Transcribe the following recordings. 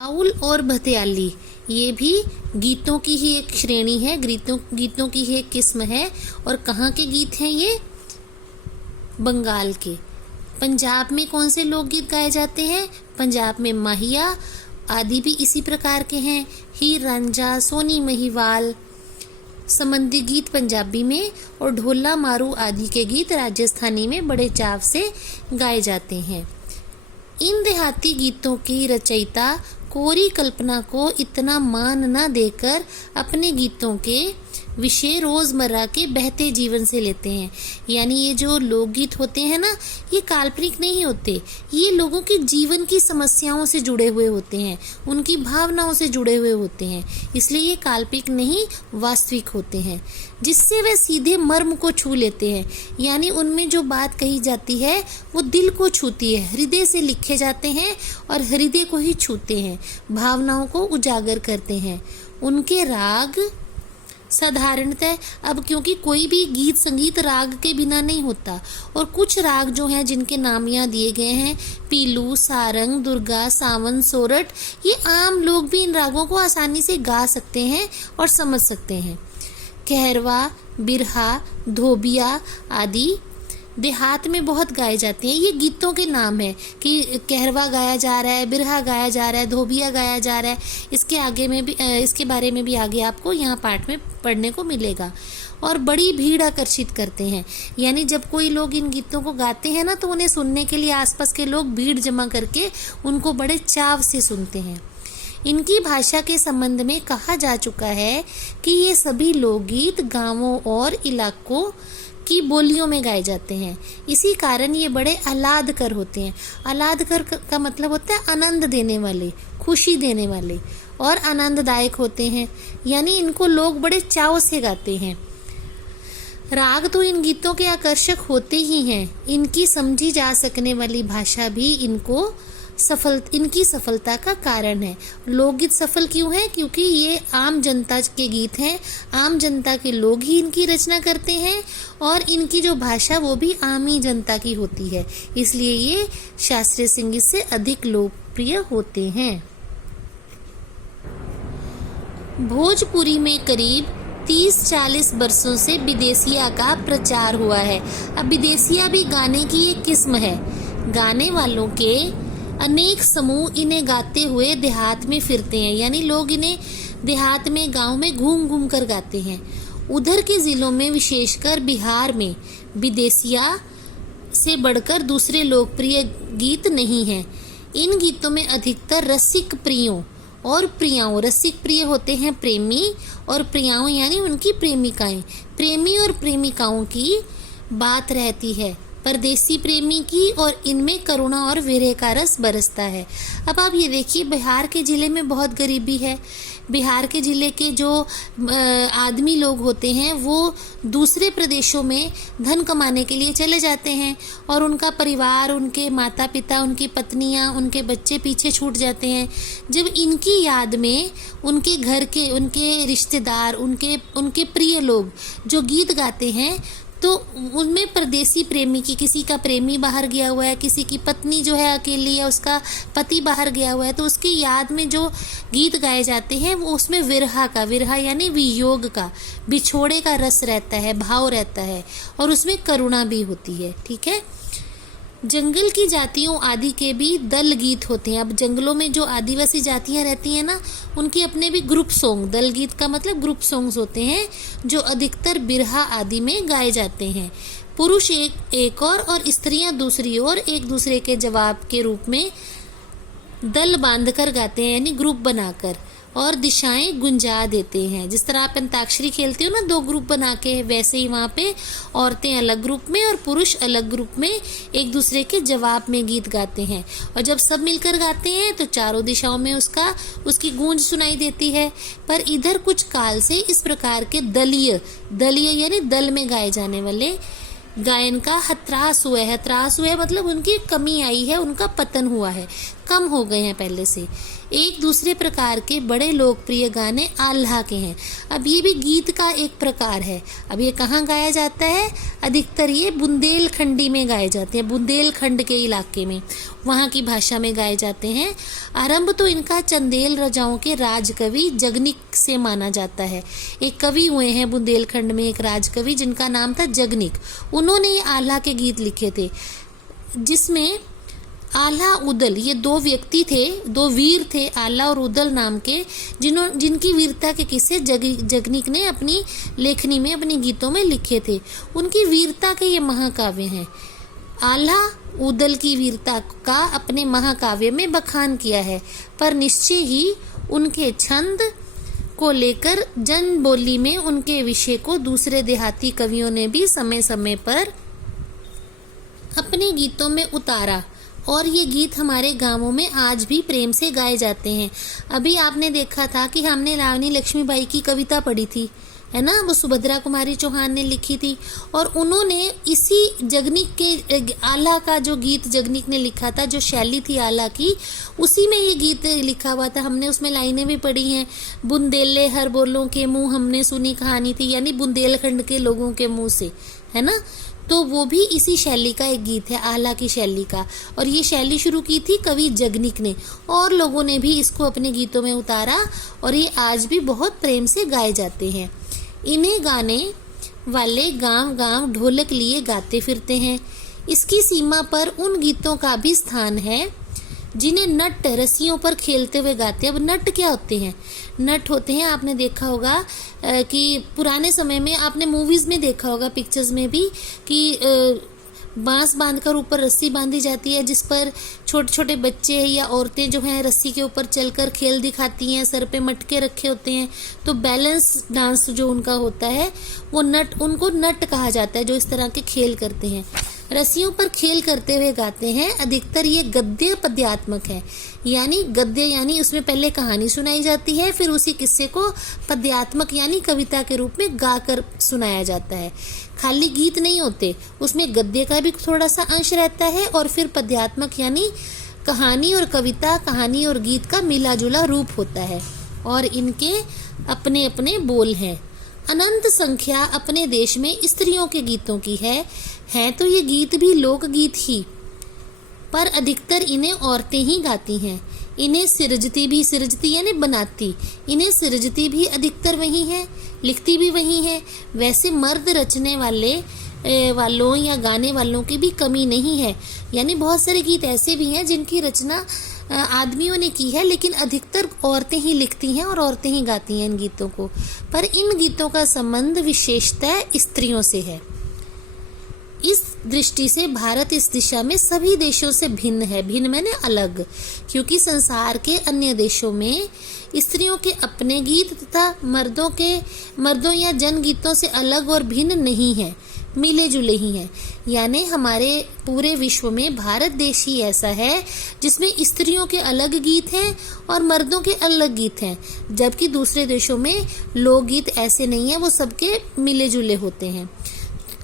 Bowl और भथियाली ये भी गीतों की ही एक श्रेणी है, गीतों की ही एक किस्म है। और कहाँ के गीत हैं ये? बंगाल के। पंजाब में कौन से लोकगीत गाए जाते हैं? पंजाब में माहिया आदि भी इसी प्रकार के हैं। हीर रांझा, सोनी महिवाल, संबंधी गीत पंजाबी में, और ढोला मारू आदि के गीत राजस्थानी में बड़े चाव से गाए जाते हैं। इन देहाती गीतों की रचयिता कोरी कल्पना को इतना मान न देकर अपने गीतों के विषय रोजमर्रा के बहते जीवन से लेते हैं। यानी ये जो लोकगीत होते हैं ना, ये काल्पनिक नहीं होते, ये लोगों के जीवन की समस्याओं से जुड़े हुए होते हैं, उनकी भावनाओं से जुड़े हुए होते हैं, इसलिए ये काल्पनिक नहीं वास्तविक होते हैं, जिससे वे सीधे मर्म को छू लेते हैं। यानी उनमें जो बात कही जाती है वो दिल को छूती है, हृदय से लिखे जाते हैं और हृदय को ही छूते हैं, भावनाओं को उजागर करते हैं। उनके राग साधारणतः, अब क्योंकि कोई भी गीत संगीत राग के बिना नहीं होता, और कुछ राग जो हैं जिनके नाम यहाँ दिए गए हैं, पीलू, सारंग, दुर्गा, सावन, सोरठ, ये आम लोग भी इन रागों को आसानी से गा सकते हैं और समझ सकते हैं। कहरवा, बिरहा, धोबिया आदि देहात में बहुत गाए जाते हैं। ये गीतों के नाम है कि कहरवा गाया जा रहा है, बिरहा गाया जा रहा है, धोबिया गाया जा रहा है। इसके बारे में भी आगे आपको यहाँ पाठ में पढ़ने को मिलेगा। और बड़ी भीड़ आकर्षित करते हैं, यानी जब कोई लोग इन गीतों को गाते हैं ना, तो उन्हें सुनने के लिए आसपास के लोग भीड़ जमा करके उनको बड़े चाव से सुनते हैं। इनकी भाषा के संबंध में कहा जा चुका है कि ये सभी लोकगीत गांवों और इलाकों की बोलियों में गाए जाते हैं। इसी कारण ये बड़े आह्लादकर होते हैं। आह्लादकर का मतलब होता है आनंद देने वाले, खुशी देने वाले और आनंददायक होते हैं, यानी इनको लोग बड़े चाव से गाते हैं। राग तो इन गीतों के आकर्षक होते ही हैं, इनकी समझी जा सकने वाली भाषा भी इनकी सफलता का कारण है। लोकगीत सफल क्यों है? क्योंकि ये आम जनता के गीत हैं, आम जनता के लोग ही इनकी रचना करते हैं, और इनकी जो भाषा वो भी आम ही जनता की होती है, इसलिए ये शास्त्रीय संगीत से अधिक लोकप्रिय होते हैं। भोजपुरी में करीब 30-40 वर्षों से विदेशिया का प्रचार हुआ है। अब विदेशिया भी गाने की एक किस्म है। गाने वालों के अनेक समूह इन्हें गाते हुए देहात में फिरते हैं, यानी लोग इन्हें देहात में, गांव में घूम घूम कर गाते हैं। उधर के जिलों में, विशेषकर बिहार में, विदेशिया से बढ़कर दूसरे लोकप्रिय गीत नहीं हैं। इन गीतों में अधिकतर रसिक प्रियों और प्रियाओं, रसिक प्रिय होते हैं प्रेमी, और प्रियाओं यानी उनकी प्रेमिकाएं, प्रेमी और प्रेमिकाओं की बात रहती है, परदेसी प्रेमी की, और इनमें करुणा और विरह का रस बरसता है। अब आप ये देखिए, बिहार के ज़िले में बहुत गरीबी है। बिहार के ज़िले के जो आदमी लोग होते हैं वो दूसरे प्रदेशों में धन कमाने के लिए चले जाते हैं, और उनका परिवार, उनके माता पिता, उनकी पत्नियां, उनके बच्चे पीछे छूट जाते हैं। जब इनकी याद में उनके घर के, उनके रिश्तेदार, उनके प्रिय लोग जो गीत गाते हैं, तो उनमें परदेसी प्रेमी की, किसी का प्रेमी बाहर गया हुआ है, किसी की पत्नी जो है अकेली है, उसका पति बाहर गया हुआ है, तो उसकी याद में जो गीत गाए जाते हैं वो उसमें विरहा यानी वियोग का, बिछोड़े का रस रहता है, भाव रहता है, और उसमें करुणा भी होती है। ठीक है। जंगल की जातियों आदि के भी दल गीत होते हैं। अब जंगलों में जो आदिवासी जातियां रहती हैं ना, उनके अपने भी ग्रुप सॉन्ग, दल गीत का मतलब ग्रुप सॉन्ग्स होते हैं, जो अधिकतर बिरहा आदि में गाए जाते हैं। पुरुष एक और स्त्रियां दूसरी ओर एक दूसरे के जवाब के रूप में दल बांधकर गाते हैं, यानी ग्रुप बनाकर, और दिशाएं गुंजा देते हैं। जिस तरह आप अंताक्षरी खेलते हो ना 2 ग्रुप बना के, वैसे ही वहाँ पे औरतें अलग ग्रुप में और पुरुष अलग ग्रुप में एक दूसरे के जवाब में गीत गाते हैं। और जब सब मिलकर गाते हैं तो चारों दिशाओं में उसकी गूंज सुनाई देती है। पर इधर कुछ काल से इस प्रकार के दलीय यानी दल में गाए जाने वाले गायन का हतरास हुआ है। मतलब उनकी कमी आई है, उनका पतन हुआ है। कम हो गए हैं पहले से। एक दूसरे प्रकार के बड़े लोकप्रिय गाने आल्हा के हैं। अब ये भी गीत का एक प्रकार है। अब ये कहाँ गाया जाता है? अधिकतर ये बुंदेलखंडी में गाए जाते हैं, बुंदेलखंड के इलाके में, वहाँ की भाषा में गाए जाते हैं। आरंभ तो इनका चंदेल राजाओं के राजकवि जगनिक से माना जाता है। एक कवि हुए हैं बुंदेलखंड में, एक राजकवि जिनका नाम था जगनिक। उन्होंने ये आल्हा के गीत लिखे थे, जिसमें आल्हा उदल, ये दो व्यक्ति थे, दो वीर थे आल्हा और उदल नाम के, जिनकी वीरता के किस्से जगनिक ने अपनी लेखनी में, अपने गीतों में लिखे थे। उनकी वीरता के ये महाकाव्य हैं। आल्हा उदल की वीरता का अपने महाकाव्य में बखान किया है, पर निश्चय ही उनके छंद को लेकर जन बोली में उनके विषय को दूसरे देहाती कवियों ने भी समय समय पर अपने गीतों में उतारा, और ये गीत हमारे गांवों में आज भी प्रेम से गाए जाते हैं। अभी आपने देखा था कि हमने रानी लक्ष्मीबाई की कविता पढ़ी थी, है ना, वो सुभद्रा कुमारी चौहान ने लिखी थी, और उन्होंने इसी जगनिक के आल्हा का जो गीत जगनिक ने लिखा था, जो शैली थी आल्हा की, उसी में ये गीत लिखा हुआ था। हमने उसमें लाइनें भी पढ़ी हैं, बुंदेले हर बोलों के मुंह हमने सुनी कहानी थी, यानी बुंदेलखंड के लोगों के मुंह से, है ना। तो वो भी इसी शैली का एक गीत है, आल्हा की शैली का, और ये शैली शुरू की थी कवि जगनिक ने, और लोगों ने भी इसको अपने गीतों में उतारा, और ये आज भी बहुत प्रेम से गाए जाते हैं। इन्हें गाने वाले गांव गांव ढोलक लिए गाते फिरते हैं। इसकी सीमा पर उन गीतों का भी स्थान है जिन्हें नट रस्सियों पर खेलते हुए गाते हैं। अब नट क्या होते हैं? नट होते हैं, आपने देखा होगा कि पुराने समय में आपने मूवीज में देखा होगा, पिक्चर्स में भी, कि बांस बांधकर ऊपर रस्सी बांधी जाती है, जिस पर छोटे छोटे बच्चे या औरतें जो हैं रस्सी के ऊपर चलकर खेल दिखाती हैं, सर पे मटके रखे होते हैं। तो बैलेंस डांस जो उनका होता है वो नट, उनको नट कहा जाता है, जो इस तरह के खेल करते हैं, रस्सियों पर खेल करते हुए गाते हैं। अधिकतर ये गद्य पद्यात्मक है, यानी गद्य यानी उसमें पहले कहानी सुनाई जाती है, फिर उसी किस्से को पद्यात्मक यानी कविता के रूप में गाकर सुनाया जाता है। खाली गीत नहीं होते, उसमें गद्य का भी थोड़ा सा अंश रहता है, और फिर पद्यात्मक यानी कहानी और कविता, कहानी और गीत का मिला जुला रूप होता है, और इनके अपने अपने बोल हैं। अनंत संख्या अपने देश में स्त्रियों के गीतों की है तो ये गीत भी लोकगीत ही, पर अधिकतर इन्हें औरतें ही गाती हैं। इन्हें सिरजती यानी बनाती, इन्हें सिरजती भी अधिकतर वही है, लिखती भी वही है। वैसे मर्द रचने वालों या गाने वालों की भी कमी नहीं है, यानी बहुत सारे गीत ऐसे भी हैं जिनकी रचना आदमियों ने की है, लेकिन अधिकतर औरतें ही लिखती हैं और औरतें ही गाती हैं इन गीतों को। पर इन गीतों का संबंध विशेषतः स्त्रियों से है। इस दृष्टि से भारत इस दिशा में सभी देशों से भिन्न है। भिन्न मैंने अलग, क्योंकि संसार के अन्य देशों में स्त्रियों के अपने गीत तथा मर्दों या जन गीतों से अलग और भिन्न नहीं है, मिले जुले ही हैं। यानी हमारे पूरे विश्व में भारत देश ही ऐसा है जिसमें स्त्रियों के अलग गीत हैं और मर्दों के अलग गीत हैं, जबकि दूसरे देशों में लोकगीत ऐसे नहीं है, वो सबके मिले जुले होते हैं।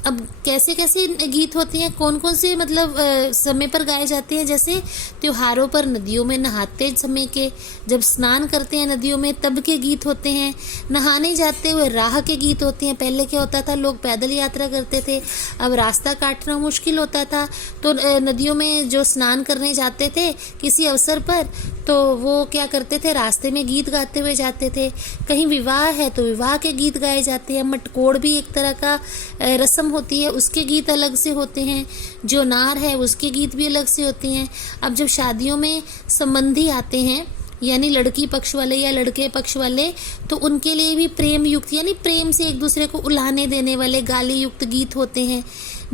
अब कैसे कैसे गीत होते हैं, कौन कौन से मतलब समय पर गाए जाते हैं? जैसे त्योहारों पर, नदियों में नहाते समय के, जब स्नान करते हैं नदियों में तब के गीत होते हैं। नहाने जाते हुए राह के गीत होते हैं। पहले क्या होता था, लोग पैदल यात्रा करते थे, अब रास्ता काटना मुश्किल होता था, तो नदियों में जो स्नान करने जाते थे किसी अवसर पर, तो वो क्या करते थे, रास्ते में गीत गाते हुए जाते थे। कहीं विवाह है तो विवाह के गीत गाए जाते हैं। मटकोड़ भी एक तरह का रस्म होती है, उसके गीत अलग से होते हैं। जो नार है उसके गीत भी अलग से होते हैं। अब जब शादियों में संबंधी आते हैं, यानी लड़की पक्ष वाले या लड़के पक्ष वाले, तो उनके लिए भी प्रेम युक्त यानी प्रेम से एक दूसरे को उलाहने देने वाले गाली युक्त गीत होते हैं।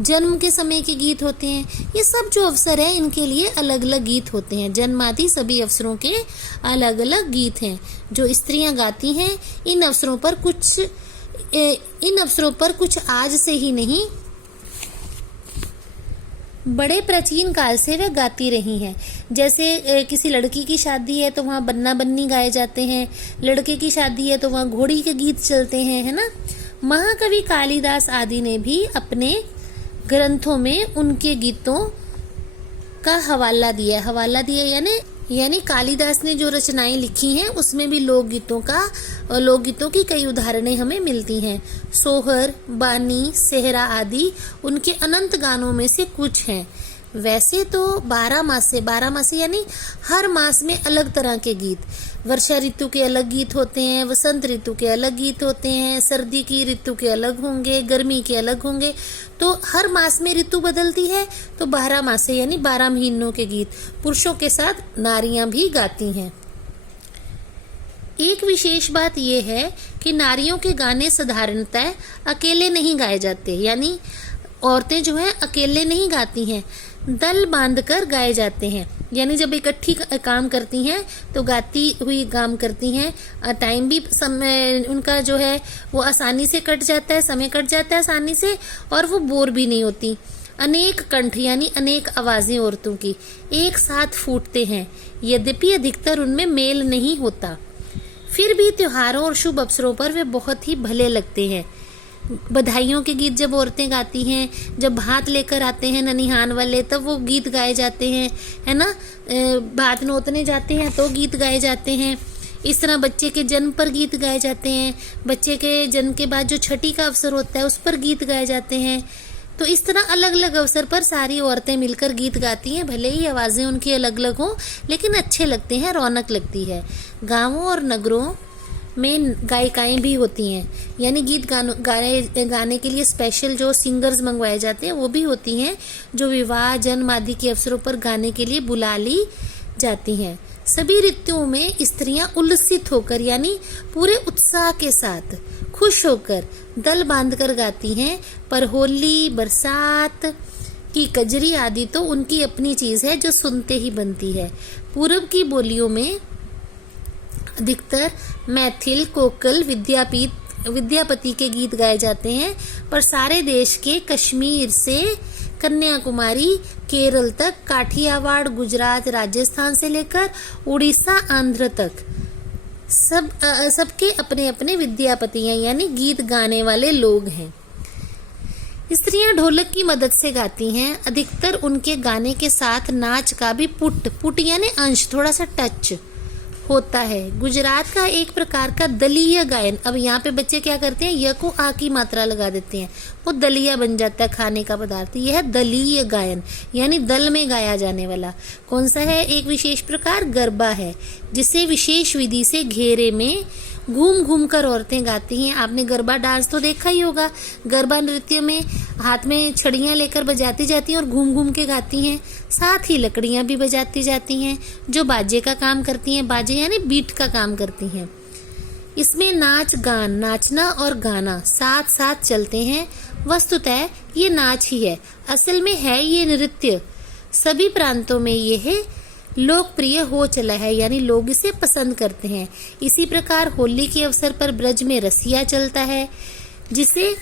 जन्म के समय के गीत होते हैं। ये सब जो अवसर है इनके लिए अलग अलग गीत होते हैं। जन्म आदि सभी अवसरों के अलग अलग गीत हैं जो स्त्रियां गाती हैं। इन अवसरों पर कुछ आज से ही नहीं, बड़े प्राचीन काल से वे गाती रही हैं। जैसे किसी लड़की की शादी है तो वहाँ बन्ना बन्नी गाए जाते हैं, लड़के की शादी है तो वहाँ घोड़ी के गीत चलते हैं, है ना। महाकवि कालिदास आदि ने भी अपने ग्रंथों में उनके गीतों का हवाला दिया यानी यानी कालिदास ने जो रचनाएं लिखी हैं उसमें भी लोकगीतों की कई उदाहरणें हमें मिलती हैं। सोहर, बानी, सेहरा आदि उनके अनंत गानों में से कुछ हैं। वैसे तो 12 मास यानी हर मास में अलग तरह के गीत, वर्षा ऋतु के अलग गीत होते हैं, वसंत ऋतु के अलग गीत होते हैं, सर्दी की ऋतु के अलग होंगे, गर्मी के अलग होंगे। तो हर मास में ऋतु बदलती है, तो 12 मास यानी 12 महीनों के गीत पुरुषों के साथ नारियां भी गाती हैं। एक विशेष बात यह है कि नारियों के गाने साधारणतः अकेले नहीं गाए जाते, यानी औरतें जो हैं अकेले नहीं गाती हैं, दल बांधकर गाए जाते हैं। यानी जब इकट्ठी काम करती हैं तो गाती हुई काम करती हैं। टाइम भी समय उनका जो है वो आसानी से कट जाता है, समय कट जाता है आसानी से, और वो बोर भी नहीं होती। अनेक कंठ यानी अनेक आवाजें औरतों की एक साथ फूटते हैं, यद्यपि अधिकतर उनमें मेल नहीं होता, फिर भी त्योहारों और शुभ अवसरों पर वे बहुत ही भले लगते हैं। बधाइयों के गीत जब औरतें गाती हैं, जब भात लेकर आते हैं ननिहान वाले तब वो गीत गाए जाते हैं, है ना। भात नोतने जाते हैं तो गीत गाए जाते हैं। इस तरह बच्चे के जन्म पर गीत गाए जाते हैं, बच्चे के जन्म के बाद जो छठी का अवसर होता है उस पर गीत गाए जाते हैं। तो इस तरह अलग अलग अवसर पर सारी औरतें मिलकर गीत गाती हैं, भले ही आवाज़ें उनकी अलग अलग हों, लेकिन अच्छे लगते हैं, रौनक लगती है। गाँवों और नगरों में गायिकाएं भी होती हैं, यानी गीत गाने के लिए स्पेशल जो सिंगर्स मंगवाए जाते हैं वो भी होती हैं, जो विवाह, जन्म आदि के अवसरों पर गाने के लिए बुला ली जाती हैं। सभी ऋतुओं में स्त्रियां उल्लसित होकर यानी पूरे उत्साह के साथ खुश होकर दल बांधकर गाती हैं, पर होली, बरसात की कजरी आदि तो उनकी अपनी चीज है जो सुनते ही बनती है। पूर्व की बोलियों में अधिकतर मैथिल, कोकल, विद्यापति के गीत गाए जाते हैं, पर सारे देश के कश्मीर से कन्याकुमारी, केरल तक, काठियावाड़, गुजरात, राजस्थान से लेकर उड़ीसा, आंध्र तक सबके अपने अपने विद्यापति हैं, यानी गीत गाने वाले लोग हैं। स्त्रियां ढोलक की मदद से गाती हैं। अधिकतर उनके गाने के साथ नाच का भी पुट यानी अंश, थोड़ा सा टच होता है। गुजरात का एक प्रकार का दलीय गायन, अब यहाँ पे बच्चे क्या करते हैं, य को आ की मात्रा लगा देते हैं, वो दलिया बन जाता है खाने का पदार्थ। यह है दलीय गायन, यानी दल में गाया जाने वाला। कौन सा है? एक विशेष प्रकार गरबा है, जिसे विशेष विधि से घेरे में घूम घूम कर औरतें गाती हैं। आपने गरबा डांस तो देखा ही होगा। गरबा नृत्य में हाथ में छड़ियाँ लेकर बजाती जाती हैं और घूम घूम के गाती हैं, साथ ही लकड़ियाँ भी बजाती जाती हैं जो बाजे का काम करती हैं। बाजे यानी बीट का काम करती हैं। इसमें नाचना और गाना साथ साथ चलते हैं। वस्तुतः ये नाच ही है, असल में है ये नृत्य। सभी प्रांतों में यह लोकप्रिय हो चला है, यानी लोग इसे पसंद करते हैं। इसी प्रकार होली के अवसर पर ब्रज में रसिया चलता है, जिसे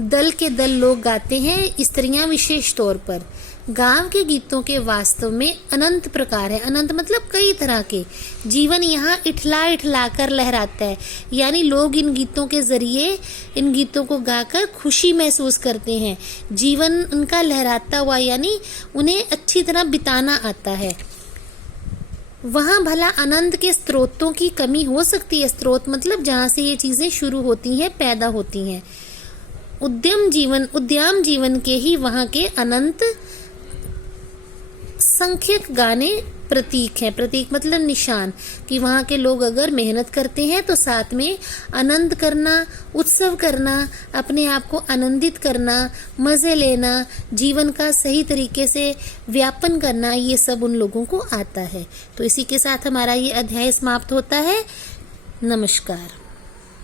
दल के दल लोग गाते हैं, स्त्रियां विशेष तौर पर। गांव के गीतों के वास्तव में अनंत प्रकार है। अनंत मतलब कई तरह के। जीवन यहाँ इठला इठला कर लहराता है, यानी लोग इन गीतों के जरिए इन गीतों को गाकर खुशी महसूस करते हैं। जीवन उनका लहराता हुआ, यानी उन्हें अच्छी तरह बिताना आता है। वहाँ भला आनंद के स्रोतों की कमी हो सकती है। स्रोत मतलब जहाँ से ये चीजें शुरू होती हैं, पैदा होती हैं। उद्यम जीवन के ही वहाँ के अनंत संख्यक गाने प्रतीक हैं। प्रतीक मतलब निशान, कि वहाँ के लोग अगर मेहनत करते हैं तो साथ में आनंद करना, उत्सव करना, अपने आप को आनंदित करना, मजे लेना, जीवन का सही तरीके से व्यापन करना, ये सब उन लोगों को आता है। तो इसी के साथ हमारा ये अध्याय समाप्त होता है। नमस्कार।